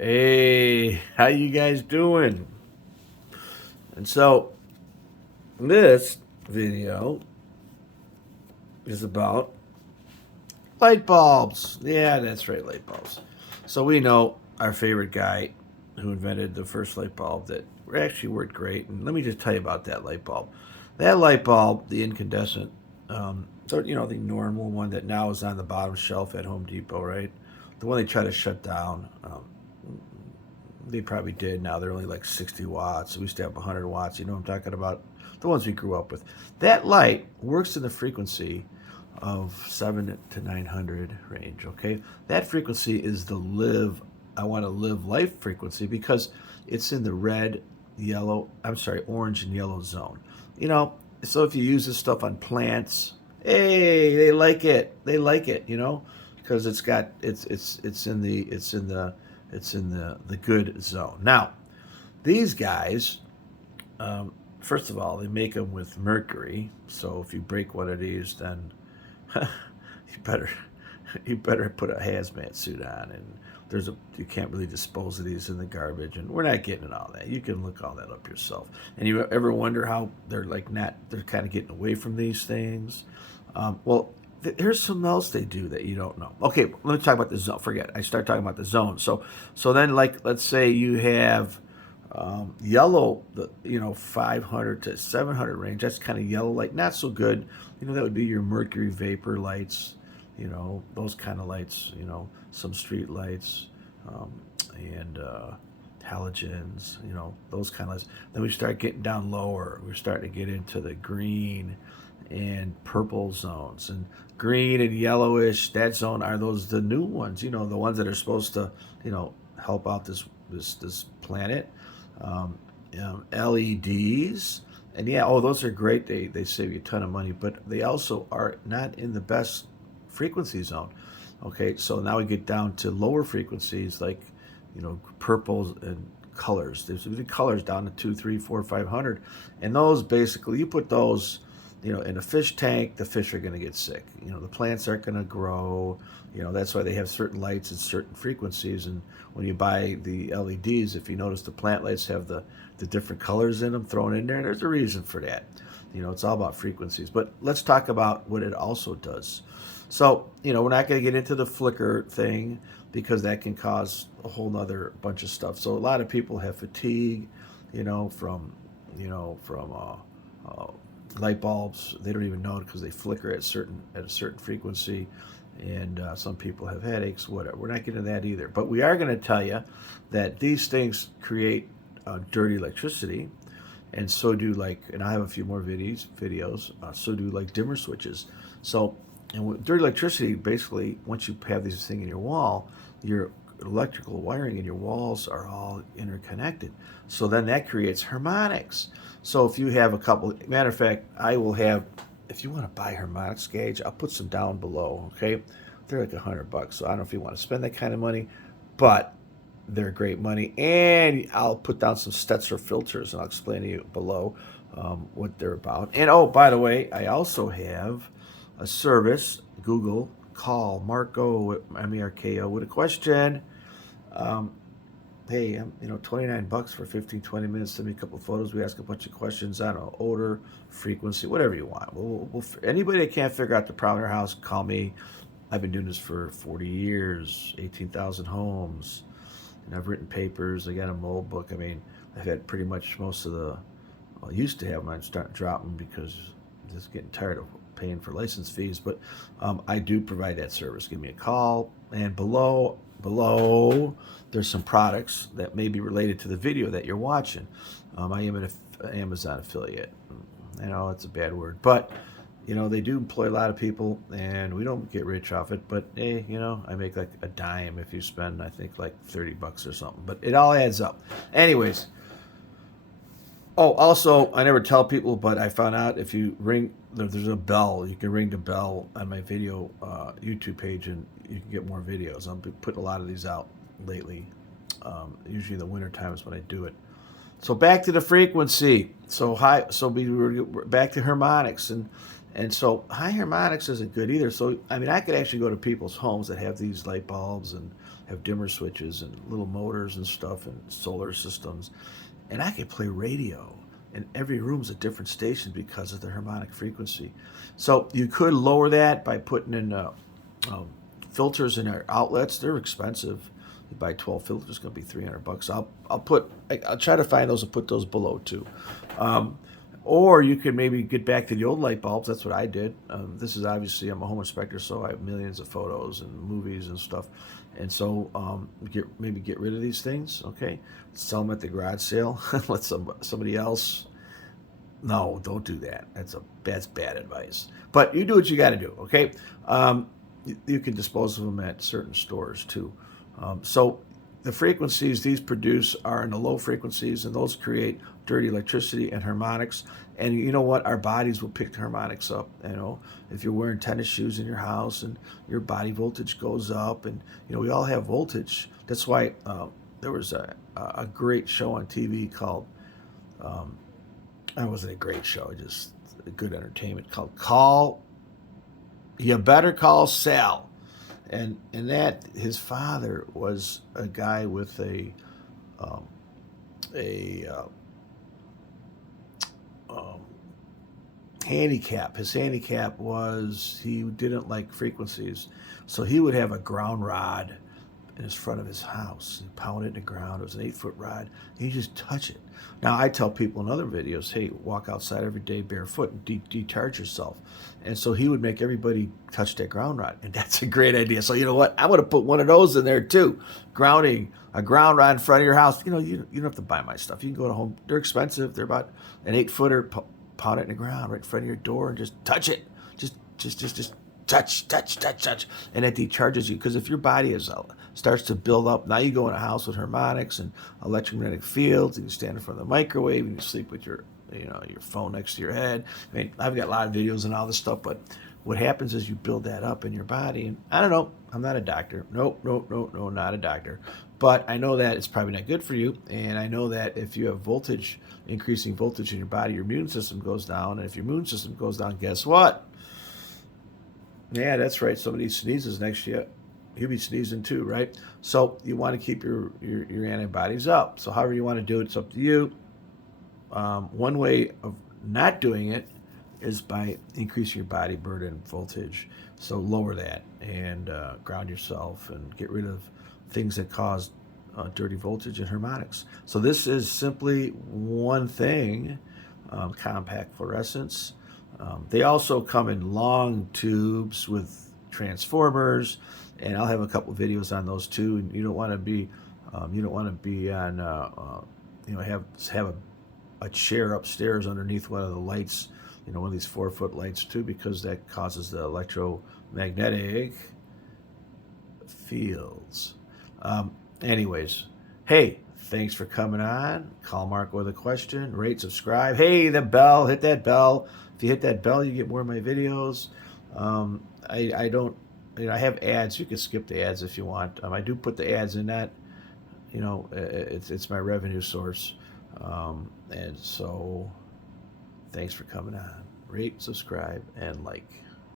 Hey, how you guys doing? And so this video is about light bulbs. Yeah, that's right, light bulbs. So we know our favorite guy who invented the first light bulb that actually worked great. And let me just tell you about that light bulb. That light bulb, the incandescent, the normal one that now is on the bottom shelf at Home Depot, right? The one they try to shut down. They probably did. Now they're only like 60 watts. We used to have 100 watts. You know what I'm talking about? The ones we grew up with. That light works in the frequency of 7 to 900 range, okay? That frequency is the live, I want to live life frequency because it's in the orange and yellow zone. So if you use this stuff on plants, hey, they like it. They like it, because it's in the good zone. Now, these guys, first of all, they make them with mercury. So if you break one of these, then you better you better put a hazmat suit on. And you can't really dispose of these in the garbage, and we're not getting all that. You can look all that up yourself. And you ever wonder how they're kind of getting away from these things? Well, here's something else they do that you don't know. Okay, let me talk about the zone. Forget, I start talking about the zone. So then, like, let's say you have yellow, 500 to 700 range. That's kind of yellow, like not so good. That would be your mercury vapor lights. Those kind of lights. Some street lights, and halogens. Those kind of lights. Then we start getting down lower. We're starting to get into the green and purple zones, and green and yellowish. That zone are the new ones. The ones that are supposed to help out this planet. LEDs, and yeah, those are great. They save you a ton of money, but they also are not in the best frequency zone. Okay, so now we get down to lower frequencies like purples and colors. There's the colors down to 2, 3, 4, 500, and those basically you put those in a fish tank, the fish are going to get sick. The plants aren't going to grow. That's why they have certain lights at certain frequencies. And when you buy the LEDs, if you notice the plant lights have the different colors in them thrown in there, there's a reason for that. It's all about frequencies. But let's talk about what it also does. So, we're not going to get into the flicker thing because that can cause a whole nother bunch of stuff. So a lot of people have fatigue, from light bulbs. They don't even know it because they flicker at a certain frequency, and some people have headaches. Whatever. We're not getting into that either. But we are going to tell you that these things create dirty electricity, and so do and I have a few more videos. So do dimmer switches. So, and with dirty electricity, basically, once you have this thing in your wall, your electrical wiring in your walls are all interconnected. So then that creates harmonics. So if you have a couple, matter of fact, I will have, if you want to buy harmonics gauge, I'll put some down below, okay? They're like $100. So I don't know if you want to spend that kind of money, but they're great money. And I'll put down some Stetzer filters, and I'll explain to you below what they're about. And oh, by the way, I also have a service, Google, call Marco, Marko, with a question. Hey, I'm, $29 for 15, 20 minutes. Send me a couple of photos. We ask a bunch of questions. I don't know, odor, frequency, whatever you want. Anybody that can't figure out the problem in their house, call me. I've been doing this for 40 years, 18,000 homes, and I've written papers. I got a mold book. I mean, I've had pretty much most of I used to have them. I'm starting to drop them because I'm just getting tired of paying for license fees. But I do provide that service. Give me a call. And below, there's some products that may be related to the video that you're watching. I am an Amazon affiliate. I know it's a bad word, but they do employ a lot of people, and we don't get rich off it. But hey, I make like a dime if you spend, I think, like $30 or something. But it all adds up. Anyways. Oh, also, I never tell people, but I found out if you ring, there's a bell. You can ring the bell on my video YouTube page, and you can get more videos. I'm putting a lot of these out lately. Usually in the winter time is when I do it. So back to the frequency. So high. So we were back to harmonics, and so high harmonics isn't good either. So I mean, I could actually go to people's homes that have these light bulbs, and have dimmer switches and little motors and stuff and solar systems. And I could play radio. And every room's a different station because of the harmonic frequency. So you could lower that by putting in um, filters in our outlets. They're expensive. You buy 12 filters, it's going to be $300. I'll try to find those and put those below too. Um, or you could maybe get back to the old light bulbs. That's what I did. This is obviously, I'm a home inspector, so I have millions of photos and movies and stuff. And so maybe get rid of these things, okay? Sell them at the garage sale. Let somebody else. No, don't do that. That's bad advice. But you do what you got to do, okay? You can dispose of them at certain stores too. So the frequencies these produce are in the low frequencies, and those create dirty electricity and harmonics. And you know what? Our bodies will pick the harmonics up. You know, if you're wearing tennis shoes in your house and your body voltage goes up, and you know we all have voltage. That's why there was a great show on TV called. That wasn't a great show, just a good entertainment called You Better Call Sal. And that his father was a guy with a handicap. His handicap was he didn't like frequencies, so he would have a ground rod in his front of his house. He'd pound it in the ground. It was an 8-foot rod. He'd just touch it. Now I tell people in other videos, hey, walk outside every day barefoot and decharge yourself. And so he would make everybody touch that ground rod, and that's a great idea. So you know what? I'm going to put one of those in there too. Grounding a ground rod in front of your house. You know, you don't have to buy my stuff. You can go to home. They're expensive. They're about an 8-footer. Pound it in the ground right in front of your door and just touch it. Just touch, and it decharges you. Because if your body starts to build up, now you go in a house with harmonics and electromagnetic fields, and you stand in front of the microwave, and you sleep with your phone next to your head. I mean, I've got a lot of videos and all this stuff, but what happens is you build that up in your body. And I don't know, I'm not a doctor. Nope, not a doctor. But I know that it's probably not good for you, and I know that if you have increasing voltage in your body, your immune system goes down, and if your immune system goes down, guess what? Yeah, that's right. Somebody sneezes next to you, you'll be sneezing too, right? So you want to keep your antibodies up. So however you want to do it, it's up to you. One way of not doing it is by increasing your body burden voltage. So lower that and ground yourself and get rid of things that cause dirty voltage and harmonics. So this is simply one thing, compact fluorescents. They also come in long tubes with transformers, and I'll have a couple of videos on those too. And you don't want to be on, have a chair upstairs underneath one of the lights, one of these 4-foot lights too, because that causes the electromagnetic fields. Anyways, hey, thanks for coming on. Call Mark with a question. Rate, subscribe. Hey, the bell. Hit that bell. If you hit that bell, you get more of my videos. I don't. I have ads. You can skip the ads if you want. I do put the ads in that. It's my revenue source. And so, thanks for coming on. Rate, subscribe, and like.